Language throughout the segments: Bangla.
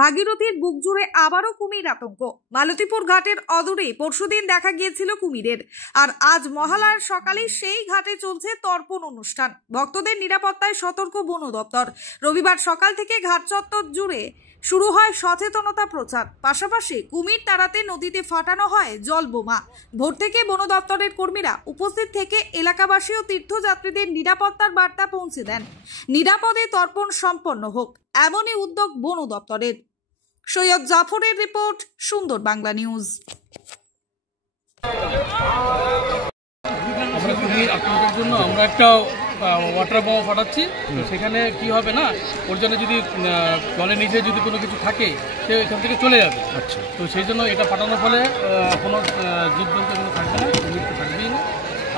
ভাগীরথীর বুক জুড়ে আবারও কুমির আতঙ্ক। মালতীপুর ঘাটের অদূরে পরশুদিন দেখা গিয়েছিল কুমিরের, আর আজ মহালয়ার সকালে সেই ঘাটে চলছে তর্পণ অনুষ্ঠান। ভক্তদের নিরাপত্তায় সতর্ক বন দপ্তর। রবিবার সকাল থেকে ঘাট চত্বর জুড়ে শুরু হয় সচেতনতা প্রচার। পাশাপাশি কুমির তাড়াতে নদীতে ফাটানো হয় জল বোমা। ভোর থেকে বন দপ্তরের কর্মীরা উপস্থিত থেকে এলাকাবাসী ও তীর্থযাত্রীদের নিরাপত্তার বার্তা পৌঁছে দেন। নিরাপদে তর্পণ সম্পন্ন হোক, এমনই উদ্যোগ বন দপ্তরের। সৈয়দ জাফরের রিপোর্ট, সুন্দর বাংলা নিউজ। আপনাদের জন্য আমরা একটা ওয়াটার বোমা ফাটাচ্ছি। তো সেখানে কি হবে না, ওর জন্য যদি জলের নিচে যদি কোনো কিছু থাকে সে এখান থেকে চলে যাবে। আচ্ছা, তো সেই জন্য এটা ফাটানোর ফলে কোনো জীবজন্তু এখানে থাকবে না, মৃত্যু থাকবেই না,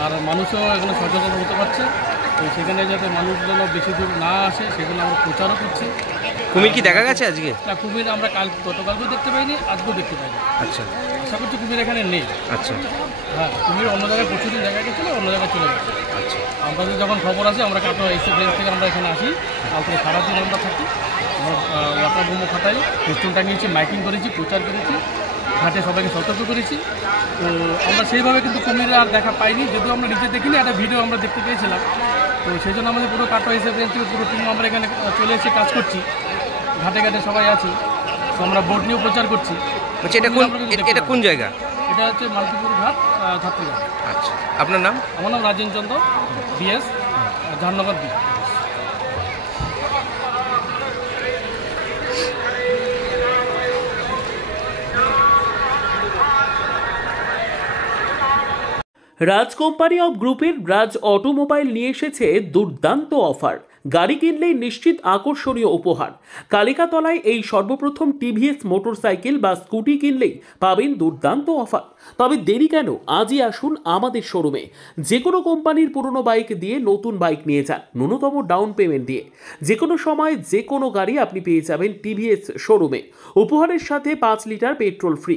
আর মানুষও এখানে সচেতন হতে পারছে। তো সেখানে যাতে মানুষ যেন বেশি দূর না আসে সেজন্য আমরা প্রচারও করছি। কুমির কি দেখা গেছে আজকে? না, কুমির আমরা গতকালকেও দেখতে পাইনি, আজকেও দেখতে পাইনি। আচ্ছা, আশা করছি কুমির এখানে নেই। আচ্ছা, হ্যাঁ, কুমির অন্য জায়গায় প্রচুর দেখা গেছিলো, অন্য জায়গায় চলে গেছে। আচ্ছা, আমাদের যখন খবর আসে আমরা কাটো এসে ব্রেঞ্চ থেকে আমরা এখানে আসি, কালকে সারাদিন আমরা থাকি, আমরা ওয়াটার বোমা ফাটাই, পিস্টন টাঙিয়েছি, মাইকিং করেছি, প্রচার করেছি, ঘাটে সবাইকে সতর্ক করেছি। তো আমরা সেইভাবে কিন্তু কুমিরের আর দেখা পাইনি, যদিও আমরা নিজে দেখিনি, একটা ভিডিও আমরা দেখতে পেয়েছিলাম। তো সেই জন্য আমাদের পুরো কাটো এসে ব্রেঞ্চ থেকে পুরো টিম আমরা এখানে চলে এসে কাজ করছি, ঘাটে ঘাটে সবাই আছি। তো আমরা বোট নিয়েও প্রচার করছি। এটা কোন জায়গা? এটা হচ্ছে মালতীপুর ঘাট, ছাত্রীঘাট। আচ্ছা, আপনার নাম? আমার নাম Rajen Chandra, BS, Jahangar B. Raj company of গ্রুপের রাজ অটোমোবাইল নিয়ে এসেছে দুর্দান্ত অফার। গাড়ি কিনলেই নিশ্চিত আকর্ষণীয় উপহার। কালিকাতলায় এই সর্বপ্রথম টিভিএস মোটরসাইকেল বা স্কুটি কিনলেই পাবেন দুর্দান্ত অফার। তবে দেরি কেন, আজই আসুন আমাদের শোরুমে। যে কোনো কোম্পানির পুরনো বাইক দিয়ে নতুন বাইক নিয়ে যান ন্যূনতম ডাউন পেমেন্ট দিয়ে। যে কোনো সময় যে কোনো গাড়ি আপনি পেয়ে যাবেন টিভিএস শোরুমে। উপহারের সাথে 5 লিটার পেট্রোল ফ্রি।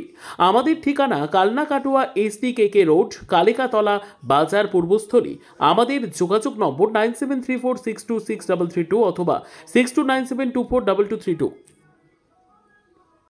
আমাদের ঠিকানা কালনা কাটোয়া SDKK রোড, কালিকাতলা বাজার পূর্বস্থলী। আমাদের যোগাযোগ নম্বর 9734626332 অথবা 6297242232।